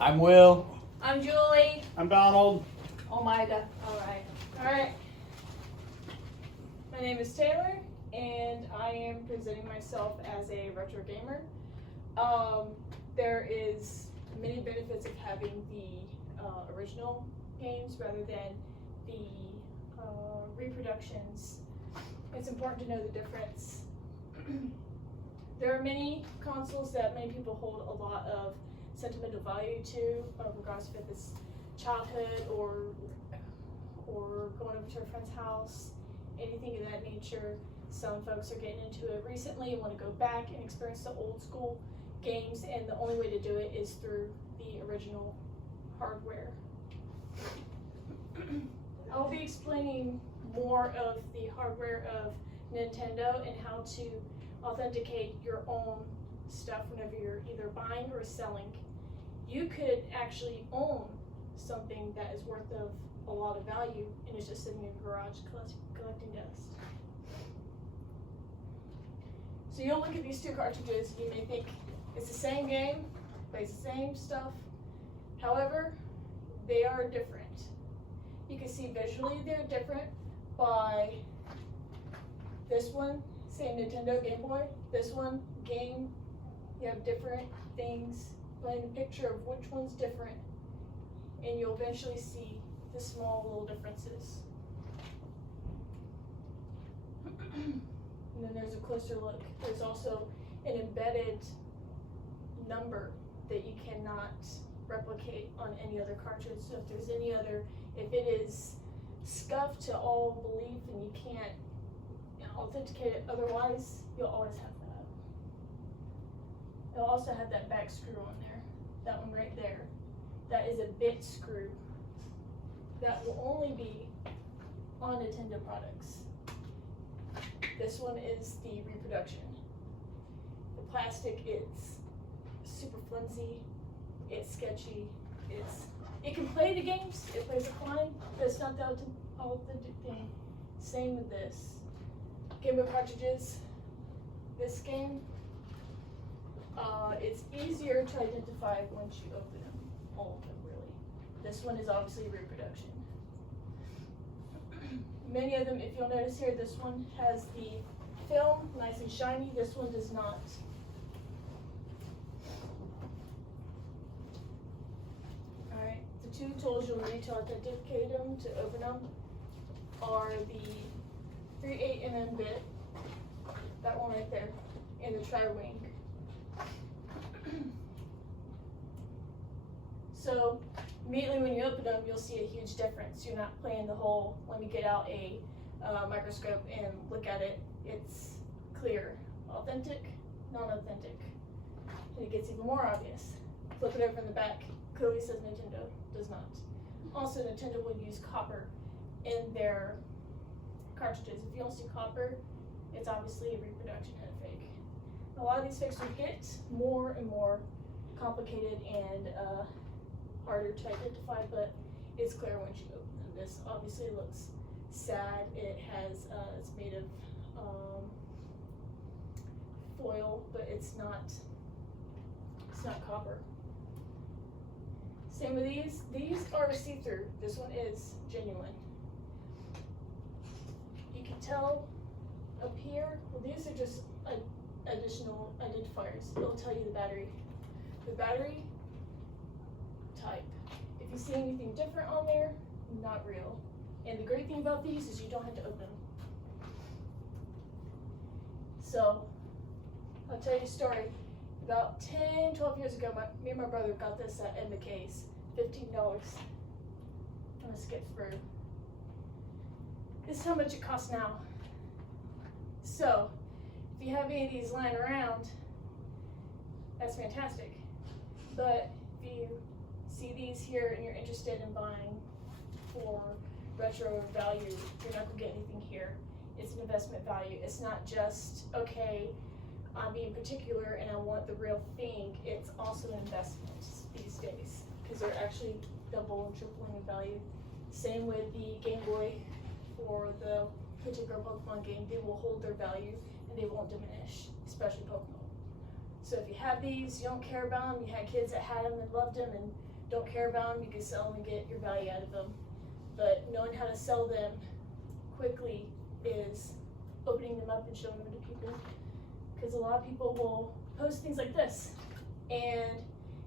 I'm Will. I'm Julie. I'm Donald. Oh, Maida. Alright. My name is Taylor, and I am presenting myself as a retro gamer. There is many benefits of having the original games rather than the reproductions. It's important to know the difference. There are many consoles that many people hold a lot of sentimental value to, regardless if it's childhood or going over to a friend's house, anything of that nature. Some folks are getting into it recently and want to go back and experience the old school games, and the only way to do it is through the original hardware. I will be explaining more of the hardware of Nintendo and how to authenticate your own stuff whenever you're either buying or selling. You could actually own something that is worth of a lot of value and it's just sitting in your garage collecting dust. So you'll look at these two cartridges and you may think it's the same game, plays the same stuff. However, they are different. You can see visually they're different by this one, same Nintendo Game Boy. This one, game, you have different things. Playing a picture of which one's different, and you'll eventually see the small little differences. And then there's a closer look. There's also an embedded number that you cannot replicate on any other cartridge. So if there's any other, if it is scuffed to all belief and you can't authenticate it otherwise, you'll always have that. It'll also have that back screw on there. That one right there. That is a bit screw. That will only be on Nintendo products. This one is the reproduction. The plastic, it's super flimsy, it's sketchy, it can play the games, it plays a fine, but it's not the authentic thing. Same with this. Game Boy cartridges, this game, it's easier to identify once you open them, all of them really. This one is obviously reproduction. Many of them, if you'll notice here, this one has the film nice and shiny, this one does not. Alright, the two tools you'll need to authenticate them, to open them, are the 3/8 bit, that one right there, and the tri-wing. So immediately when you open them, you'll see a huge difference. You're not playing the whole, let me get out a microscope and look at it. It's clear, authentic, non-authentic. And it gets even more obvious. Flip it over in the back, clearly says Nintendo, does not. Also, Nintendo will use copper in their cartridges. If you don't see copper, it's obviously a reproduction and a fake. A lot of these fakes will get more and more complicated and harder to identify, but it's clear once you open them. This obviously looks sad. It has, it's made of foil, but it's not copper. Same with these. These are see-through. This one is genuine. You can tell up here, well, these are just additional identifiers. It'll tell you the battery. The battery type. If you see anything different on there, not real. And the great thing about these is you don't have to open them. So, I'll tell you a story. About 10, 12 years ago, me and my brother got this at Ed McKay's, $15. I'm gonna skip through. This is how much it costs now. So, if you have any of these lying around, that's fantastic. But if you see these here and you're interested in buying for retro value, you're not gonna get anything here. It's an investment value. It's not just, okay, I'm being particular and I want the real thing. It's also an investment these days because they're actually double and tripling in value. Same with the Game Boy for the particular Pokemon game. They will hold their value and they won't diminish, especially Pokemon. So if you have these, you don't care about them, you had kids that had them and loved them and don't care about them, you can sell them and get your value out of them. But knowing how to sell them quickly is opening them up and showing them to people. Because a lot of people will post things like this, and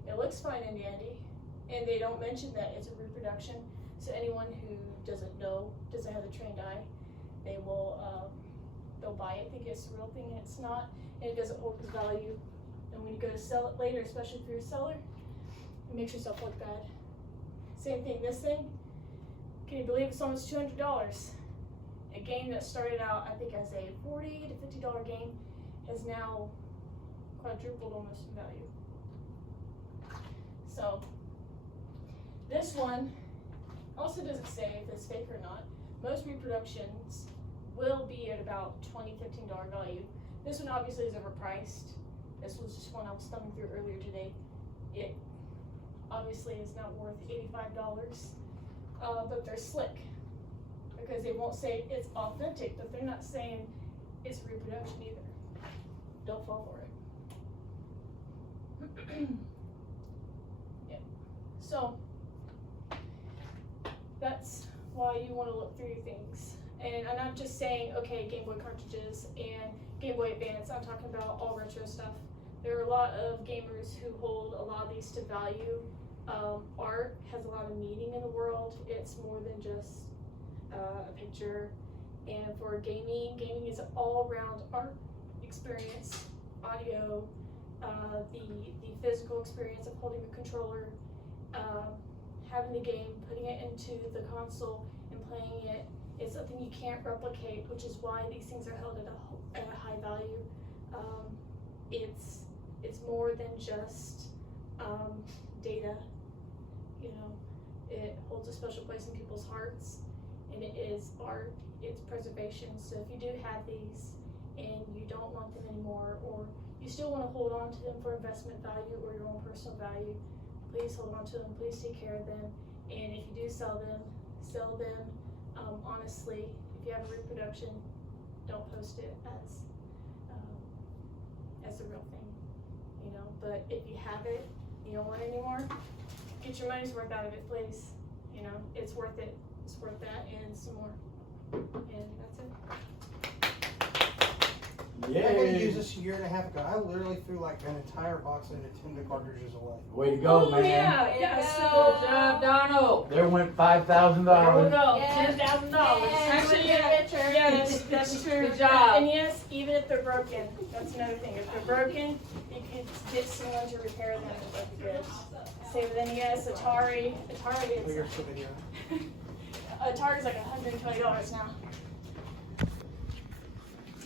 it looks fine and dandy, and they don't mention that it's a reproduction. So anyone who doesn't know, doesn't have the trained eye, they will they'll buy it, think it's a real thing, and it's not, and it doesn't hold its value. And when you go to sell it later, especially if you're a seller, it makes yourself look bad. Same thing, this thing, can you believe it's almost $200? A game that started out, I think, as a $40 to $50 game has now quadrupled almost in value. So this one also doesn't say if it's fake or not. Most reproductions will be at about $20, $15 value. This one obviously is overpriced. This was just one I was thumbing through earlier today. It obviously is not worth $85, but they're slick because they won't say it's authentic, but they're not saying it's a reproduction either. Don't fall for it. Yeah. So that's why you want to look through things. And I'm not just saying, okay, Game Boy cartridges and Game Boy Advance. I'm talking about all retro stuff. There are a lot of gamers who hold a lot of these to value. Art has a lot of meaning in the world. It's more than just a picture. And for gaming is an all-round art experience. Audio, the physical experience of holding a controller, having the game, putting it into the console and playing it. It's something you can't replicate, which is why these things are held at a high value. It's more than just data. You know, it holds a special place in people's hearts, and it is art. It's preservation. So if you do have these and you don't want them anymore, or you still want to hold on to them for investment value or your own personal value, please hold on to them. Please take care of them. And if you do sell them honestly. If you have a reproduction, don't post it as the real thing, you know. But if you have it, you don't want it anymore, get your money's worth out of it, please. You know, it's worth it. It's worth that and some more. And that's it. Yeah. I didn't use this a year and a half ago. I literally threw like an entire box of Nintendo cartridges away. Way to go, man. Yeah, Yes. so Good job, Donald. There went there we $5,000. go. Yes. $10,000. Yes. Actually, yeah, that's true. Good job. And yes, even if they're broken, that's another thing. If they're broken, you can get someone to repair them and they'll be good. Same with NES, Atari. Clear for video. Atari's like $120 now.